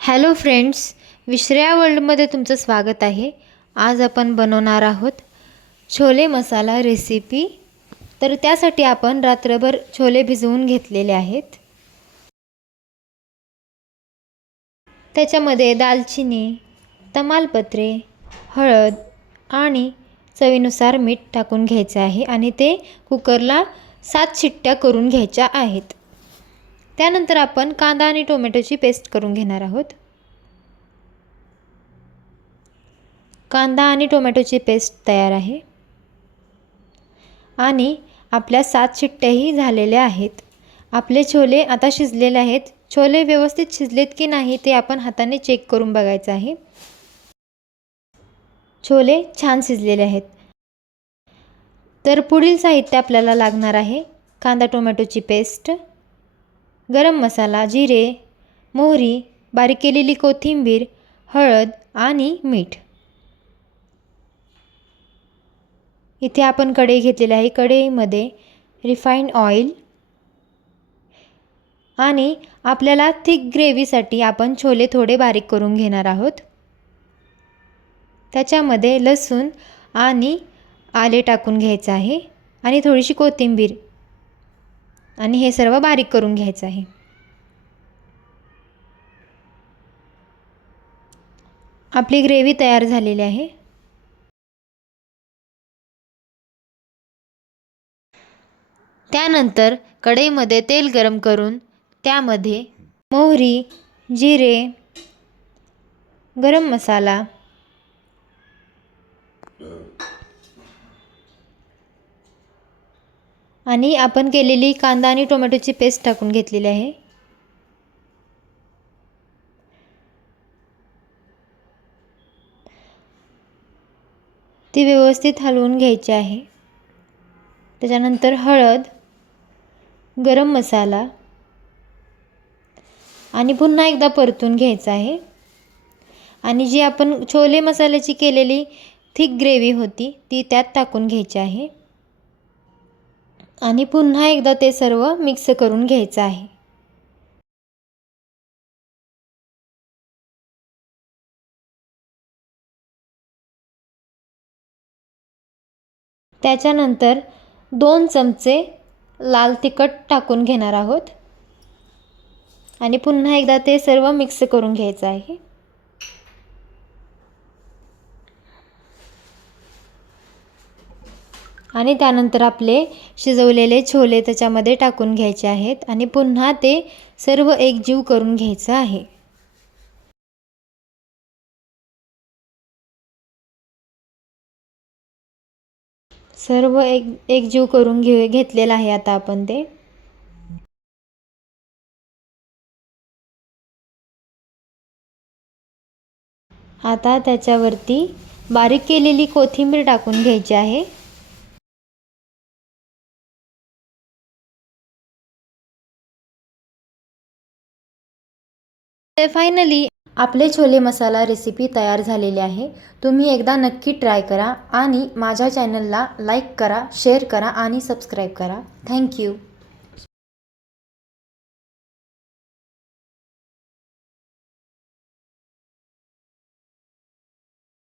Hello friends, विश्रेया वर्ल्डमध्ये तुमचं स्वागत आहे। आज आपण बनवणार आहोत छोले मसाला रेसिपी। तर त्यासाठी आपण रात्रभर छोले भिजवून घेतलेले आहेत। त्याच्यामध्ये दालचिनी, तमालपत्रे, हळद आणि चवीनुसार मीठ टाकून घ्यायचे आहे आणि ते कुकरला 7 शिट्ट्या करून घ्यायच्या आहेत। त्यानंतर आपण कांदा आणि टोमॅटोची पेस्ट करून घेणार आहोत। कांदा आणि टोमॅटोची पेस्ट तयार आहे आणि आपल्या 7 शिट्ट्याही झालेल्या आहेत। आपले छोले आता शिजलेले आहेत। छोले व्यवस्थित शिजलेत की नाही ते आपण हाताने चेक करून बघायचं आहे। छोले छान शिजलेले आहेत। तर पुढील साहित्य आपल्याला लागणार आहे कांदा टोमॅटोची पेस्ट, गरम मसाला, जिरे, मोहरी, बारीक केलेली कोथिंबीर, हळद आणि मीठ। इथे आपण कढई घेतलेली आहे। कढईमध्ये रिफाइंड ऑइल आणि आपल्याला थिक ग्रेव्हीसाठी आपण छोले थोडे बारीक करून घेणार आहोत। त्याच्यामध्ये लसूण आणि आले टाकून घ्यायचं आहे आणि थोडीशी कोथिंबीर आणि हे सर्व बारीक करून घ्यायचं आहे। आपली ग्रेव्ही तयार झालेली आहे। त्यानंतर कढईमध्ये तेल गरम करून त्यामध्ये मोहरी, जिरे, गरम मसाला आणि आपण केलेली कांदा आणि टोमॅटोची पेस्ट टाकून घेतलेली आहे। ती व्यवस्थित हलवून घ्यायची आहे। त्याच्यानंतर हळद, गरम मसाला आणि पुन्हा एकदा परतून घ्यायचं आहे आणि जी आपण छोले मसाल्याची केलेली थिक ग्रेव्ही होती ती त्यात टाकून घ्यायची आहे आणि पुन्हा एकदा ते सर्व मिक्स करून घ्यायचं आहे। त्याच्यानंतर 2 चमचे लाल तिखट टाकून घेणार आहोत आणि पुन्हा एकदा ते सर्व मिक्स करून घ्यायचं आहे। आणि त्यानंतर आपले शिजवलेले छोले त्याच्यामध्ये टाकून घ्यायचे आहेत आणि पुन्हा ते सर्व एकजीव करून घ्यायचं आहे। सर्व एकजीव करून घेतलेला आहे आता आपण ते। आता त्याच्यावरती बारीक केलेली कोथिंबीर टाकून घ्यायची आहे। फायनली आपले छोले मसाला रेसिपी तयार झालेली आहे। तुम्ही एकदा नक्की ट्राय करा आणि माझ्या चॅनलला लाईक करा, शेअर करा आणि सबस्क्राईब करा। थँक्यू।